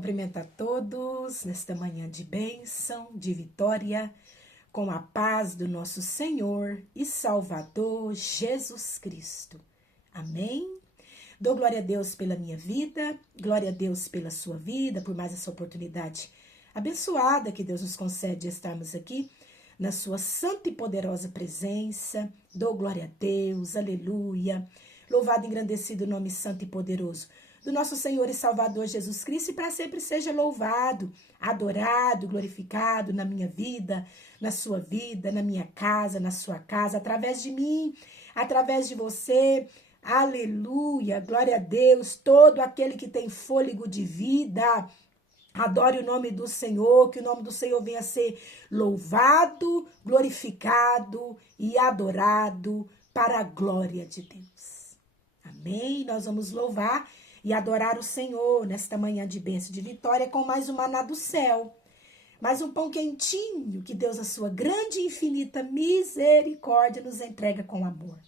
Cumprimento a todos nesta manhã de bênção, de vitória, com a paz do nosso Senhor e Salvador Jesus Cristo. Amém? Dou glória a Deus pela minha vida, glória a Deus pela sua vida, por mais essa oportunidade abençoada que Deus nos concede de estarmos aqui na sua santa e poderosa presença. Dou glória a Deus, aleluia. Louvado e engrandecido o nome santo e poderoso do nosso Senhor e Salvador Jesus Cristo, e para sempre seja louvado, adorado, glorificado na minha vida, na sua vida, na minha casa, na sua casa, através de mim, através de você. Aleluia, glória a Deus. Todo aquele que tem fôlego de vida, adore o nome do Senhor, que o nome do Senhor venha a ser louvado, glorificado e adorado para a glória de Deus. Amém? Nós vamos louvar e adorar o Senhor nesta manhã de bênção e de vitória com mais um maná do céu, mais um pão quentinho que Deus, na sua grande e infinita misericórdia, nos entrega com amor.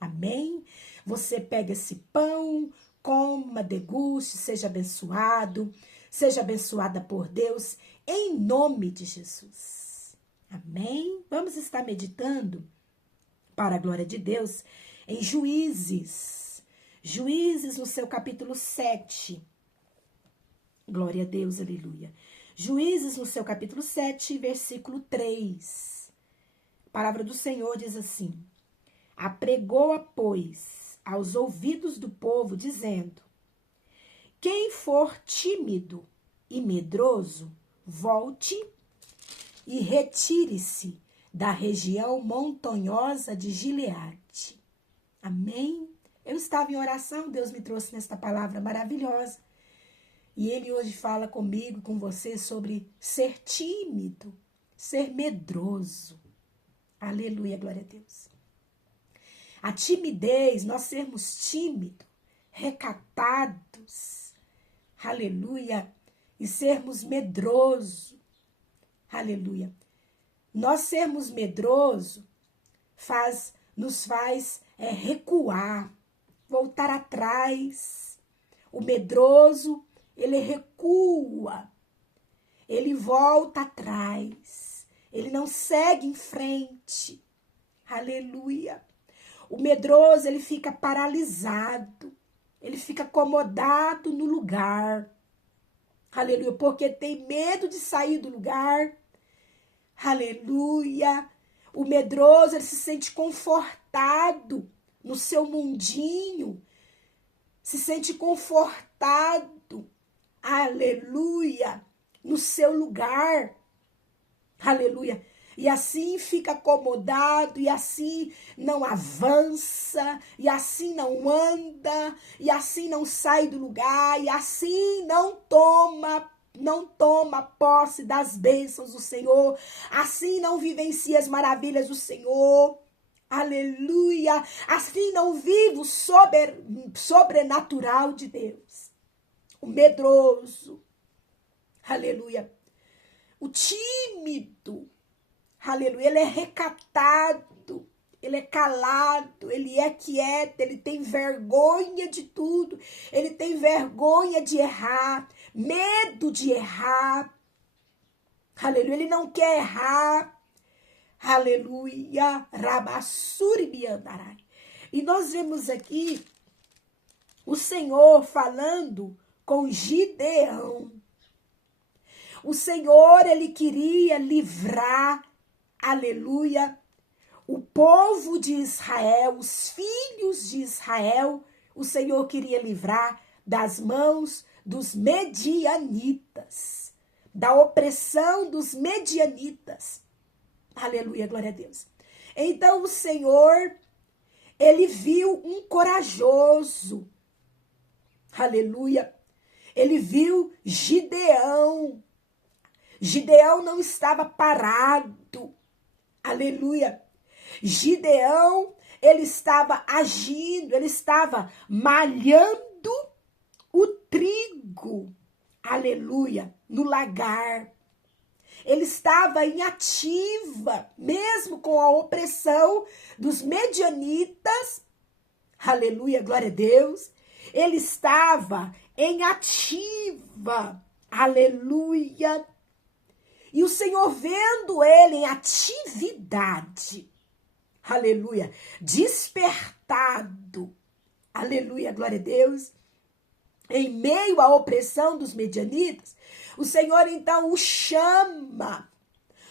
Amém? Você pega esse pão, coma, deguste, seja abençoado, seja abençoada por Deus, em nome de Jesus. Amém? Vamos estar meditando, para a glória de Deus, em Juízes. Juízes no seu capítulo 7. Glória a Deus, aleluia. Juízes no seu capítulo 7, versículo 3. A palavra do Senhor diz assim: apregou-a, pois, aos ouvidos do povo, dizendo: quem for tímido e medroso, volte e retire-se da região montanhosa de Gileade. Amém? Eu estava em oração, Deus me trouxe nesta palavra maravilhosa. E Ele hoje fala comigo, com você, sobre ser tímido, ser medroso. Aleluia, glória a Deus. A timidez, nós sermos tímidos, recatados, aleluia, e sermos medroso, aleluia. Nós sermos medroso nos faz recuar, voltar atrás. O medroso, ele recua, ele volta atrás, ele não segue em frente, aleluia. O medroso, ele fica paralisado, ele fica acomodado no lugar, aleluia, porque tem medo de sair do lugar, aleluia. O medroso, ele se sente confortado no seu mundinho, se sente confortado, aleluia, no seu lugar, aleluia. E assim fica acomodado, e assim não avança, e assim não anda, e assim não sai do lugar, e assim não toma posse das bênçãos do Senhor, assim não vivencia as maravilhas do Senhor, aleluia, assim não vive o sobrenatural de Deus. O medroso, aleluia, o tímido, aleluia, ele é recatado, ele é calado, ele é quieto, ele tem vergonha de tudo, ele tem vergonha de errar, medo de errar, aleluia, ele não quer errar, aleluia, rabassuri biandarai. E nós vemos aqui o Senhor falando com Gideão. O Senhor, ele queria livrar, aleluia, o povo de Israel, os filhos de Israel, o Senhor queria livrar das mãos dos medianitas, da opressão dos medianitas. Aleluia, glória a Deus. Então o Senhor, ele viu um corajoso, aleluia, ele viu Gideão. Gideão não estava parado, aleluia. Gideão, ele estava agindo, ele estava malhando o trigo, aleluia, no lagar. Ele estava em ativa, mesmo com a opressão dos medianitas, aleluia, glória a Deus. Ele estava em ativa, Aleluia. E o Senhor vendo ele em atividade, aleluia, despertado, aleluia, glória a Deus, em meio à opressão dos medianitas, o Senhor então o chama,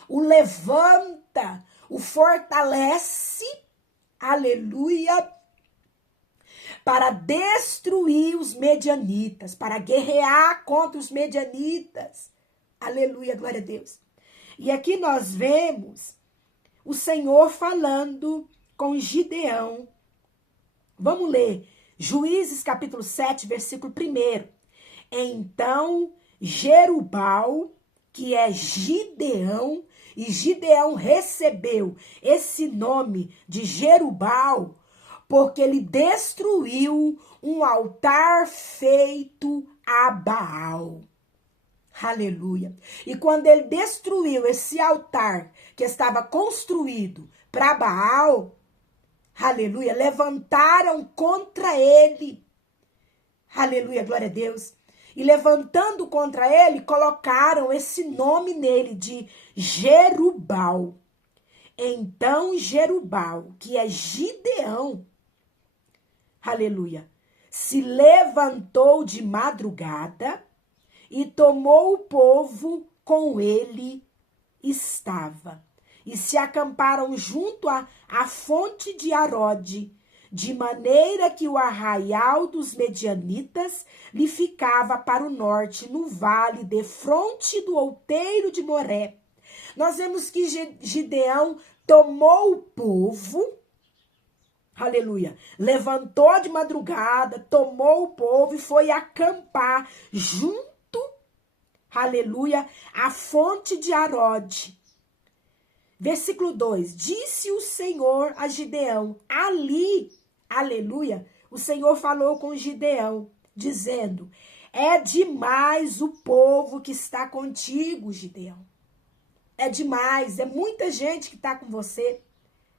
o levanta, o fortalece, aleluia, para destruir os medianitas, para guerrear contra os medianitas. Aleluia, glória a Deus. E aqui nós vemos o Senhor falando com Gideão. Vamos ler Juízes capítulo 7, versículo 1. Então Jerubal, que é Gideão, e Gideão recebeu esse nome de Jerubal, porque ele destruiu um altar feito a Baal. Aleluia. E quando ele destruiu esse altar que estava construído para Baal, aleluia, levantaram contra ele. Aleluia, glória a Deus. E levantando contra ele, colocaram esse nome nele de Jerubal. Então Jerubal, que é Gideão, aleluia, se levantou de madrugada e tomou o povo com ele estava. E se acamparam junto à fonte de Arode, de maneira que o arraial dos medianitas lhe ficava para o norte, no vale, defronte do outeiro de Moré. Nós vemos que Gideão tomou o povo, aleluia, levantou de madrugada, tomou o povo e foi acampar junto, aleluia, à fonte de Arode. Versículo 2, disse o Senhor a Gideão, ali, aleluia, o Senhor falou com Gideão, dizendo, é demais o povo que está contigo, Gideão. É demais, é muita gente que está com você.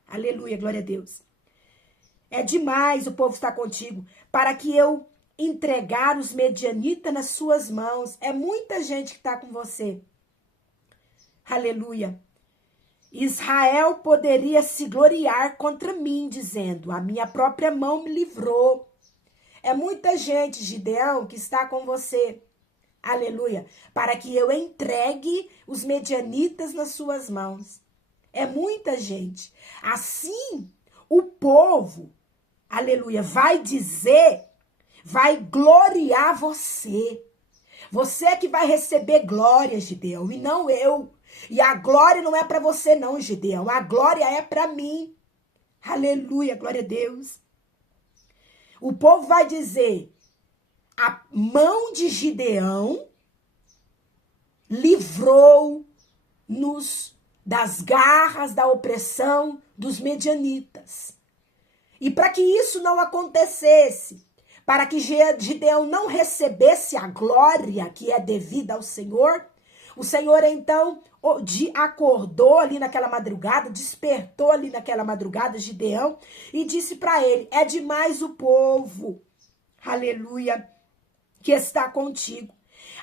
Aleluia, glória a Deus. É demais o povo estar contigo, para que eu entregar os medianitas nas suas mãos. É muita gente que está com você. Aleluia. Israel poderia se gloriar contra mim, dizendo, a minha própria mão me livrou. É muita gente, Gideão, que está com você. Aleluia. Para que eu entregue os medianitas nas suas mãos. É muita gente. Assim, o povo, aleluia, vai dizer, vai gloriar você. Você que vai receber glória, Gideão, e não eu. E a glória não é para você não, Gideão. A glória é para mim. Aleluia, glória a Deus. O povo vai dizer, a mão de Gideão livrou-nos das garras da opressão dos medianitas. E para que isso não acontecesse, para que Gideão não recebesse a glória que é devida ao Senhor, o Senhor então acordou ali naquela madrugada, despertou ali naquela madrugada Gideão e disse para ele, é demais o povo, aleluia, que está contigo.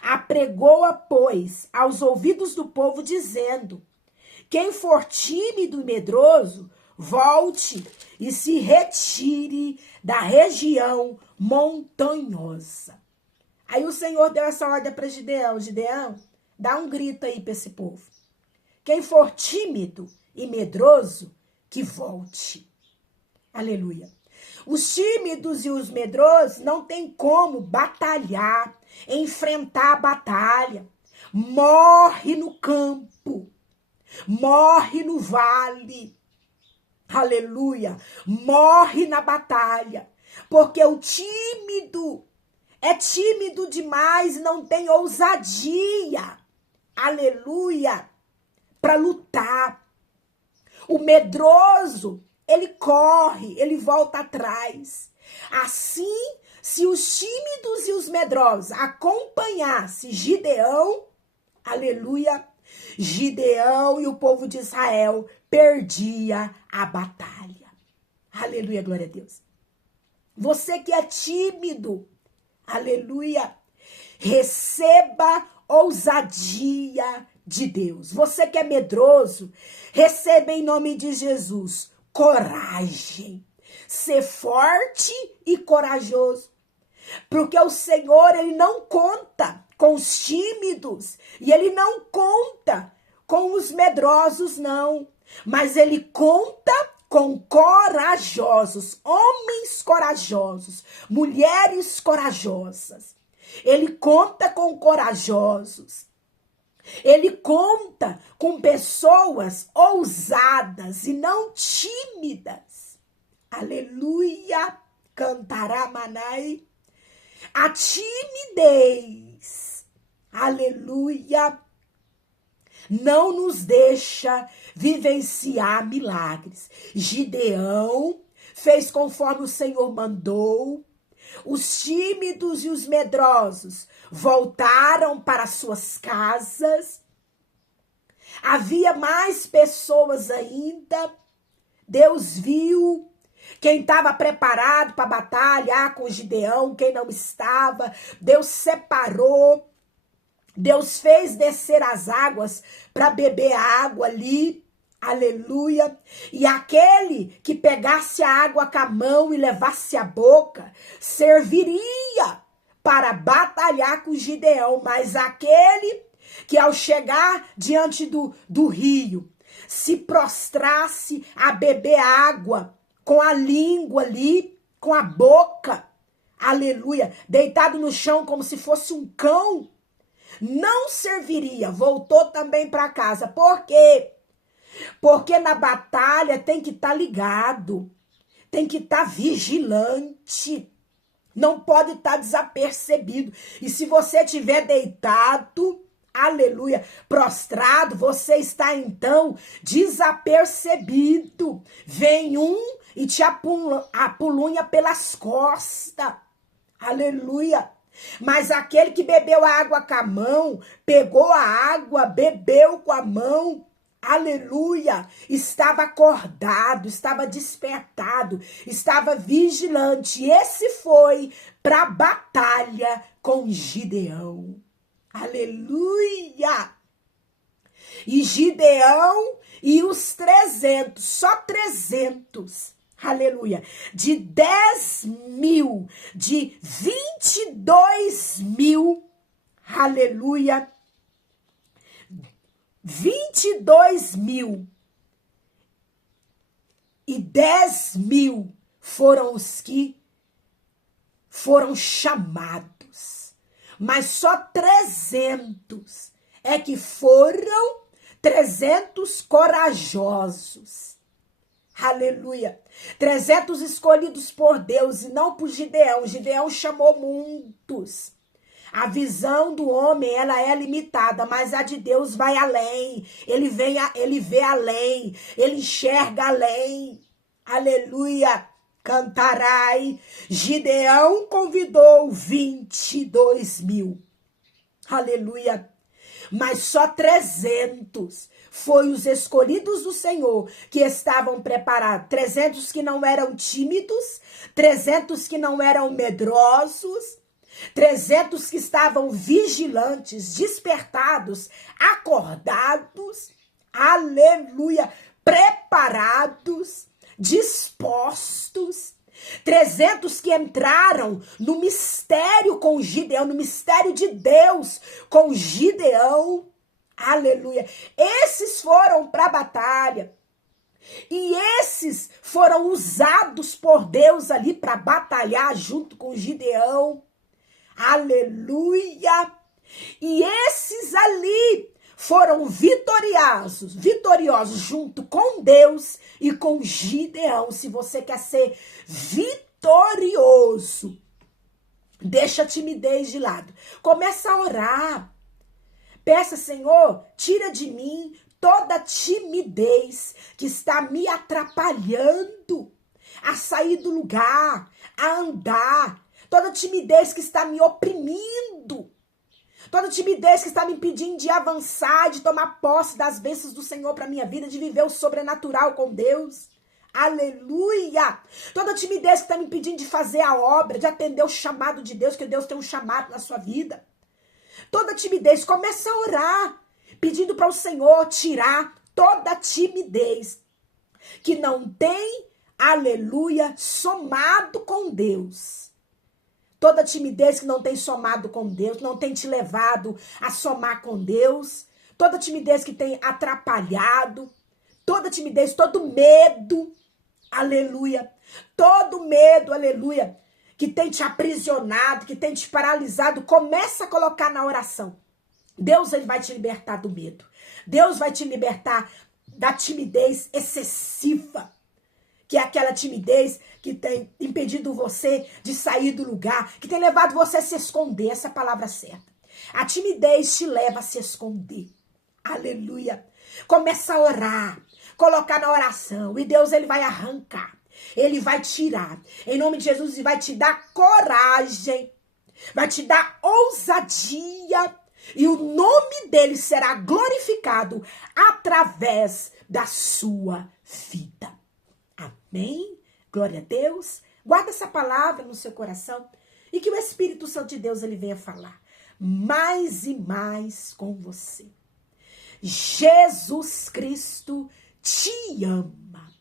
Apregou-a, pois, aos ouvidos do povo, dizendo, quem for tímido e medroso, volte e se retire da região montanhosa. Aí o Senhor deu essa ordem para Gideão, Gideão, dá um grito aí para esse povo. Quem for tímido e medroso, que volte. Aleluia. Os tímidos e os medrosos não tem como batalhar, enfrentar a batalha. Morre no campo, morre no vale. Aleluia. Morre na batalha. Porque o tímido é tímido demais e não tem ousadia. Aleluia. Para lutar. O medroso, ele corre, ele volta atrás. Assim, se os tímidos e os medrosos acompanhassem Gideão, aleluia, Gideão e o povo de Israel perdia a batalha. Aleluia, glória a Deus. Você que é tímido, aleluia, receba ousadia de Deus. Você que é medroso, receba em nome de Jesus coragem. Ser forte e corajoso. Porque o Senhor, ele não conta com os tímidos. E ele não conta com os medrosos, não. Mas ele conta com corajosos. Homens corajosos. Mulheres corajosas. Ele conta com corajosos. Ele conta com pessoas ousadas e não tímidas. Aleluia, cantará manai. A timidez, aleluia, não nos deixa vivenciar milagres. Gideão fez conforme o Senhor mandou. Os tímidos e os medrosos voltaram para suas casas. Havia mais pessoas ainda. Deus viu quem estava preparado para batalhar com Gideão, quem não estava. Deus separou. Deus fez descer as águas para beber a água ali. Aleluia. E aquele que pegasse a água com a mão e levasse a boca, serviria para batalhar com Gideão. Mas aquele que ao chegar diante do rio, se prostrasse a beber água com a língua ali, com a boca, aleluia, deitado no chão como se fosse um cão, não serviria. Voltou também para casa. Por quê? Porque na batalha tem que estar ligado, tem que estar vigilante, não pode estar desapercebido. E se você estiver deitado, aleluia, prostrado, você está então desapercebido. Vem um e te apulunha pelas costas, aleluia. Mas aquele que bebeu a água com a mão, pegou a água, bebeu com a mão, aleluia, estava acordado, estava despertado, estava vigilante. E esse foi para a batalha com Gideão. Aleluia! E Gideão e os 300, só 300, aleluia, de 10.000, de 22.000, aleluia, 22.000 e 10.000 foram os que foram chamados. Mas só 300 é que foram 300 corajosos. Aleluia. 300 escolhidos por Deus e não por Gideão. Gideão chamou muitos. A visão do homem, ela é limitada, mas a de Deus vai além. Ele vê além, ele enxerga além. Aleluia. Cantarai. Gideão convidou 22.000. Aleluia. Mas só 300 foi os escolhidos do Senhor que estavam preparados. 300 que não eram tímidos, 300 que não eram medrosos, 300 que estavam vigilantes, despertados, acordados, aleluia, preparados, dispostos. 300 que entraram no mistério com Gideão, no mistério de Deus com Gideão, aleluia. Esses foram para a batalha. E esses foram usados por Deus ali para batalhar junto com Gideão. Aleluia! E esses ali foram vitoriosos junto com Deus e com Gideão. Se você quer ser vitorioso, deixa a timidez de lado. Começa a orar. Peça, Senhor, tira de mim toda timidez que está me atrapalhando a sair do lugar, a andar. Toda timidez que está me oprimindo. Toda timidez que está me impedindo de avançar, de tomar posse das bênçãos do Senhor para minha vida, de viver o sobrenatural com Deus. Aleluia! Toda timidez que está me impedindo de fazer a obra, de atender o chamado de Deus, que Deus tem um chamado na sua vida. Toda timidez, começa a orar, pedindo para o Senhor tirar toda timidez que não tem, aleluia, somado com Deus. Toda timidez que não tem somado com Deus, não tem te levado a somar com Deus. Toda timidez que tem atrapalhado. Toda timidez, todo medo, aleluia. Todo medo, aleluia, que tem te aprisionado, que tem te paralisado. Começa a colocar na oração. Deus, ele vai te libertar do medo. Deus vai te libertar da timidez excessiva, que é aquela timidez que tem impedido você de sair do lugar, que tem levado você a se esconder, essa é a palavra certa. A timidez te leva a se esconder. Aleluia. Começa a orar, colocar na oração, e Deus, ele vai arrancar, ele vai tirar, em nome de Jesus, e vai te dar coragem, vai te dar ousadia, e o nome dele será glorificado através da sua vida. Amém? Glória a Deus. Guarda essa palavra no seu coração e que o Espírito Santo de Deus ele venha falar mais e mais com você. Jesus Cristo te ama.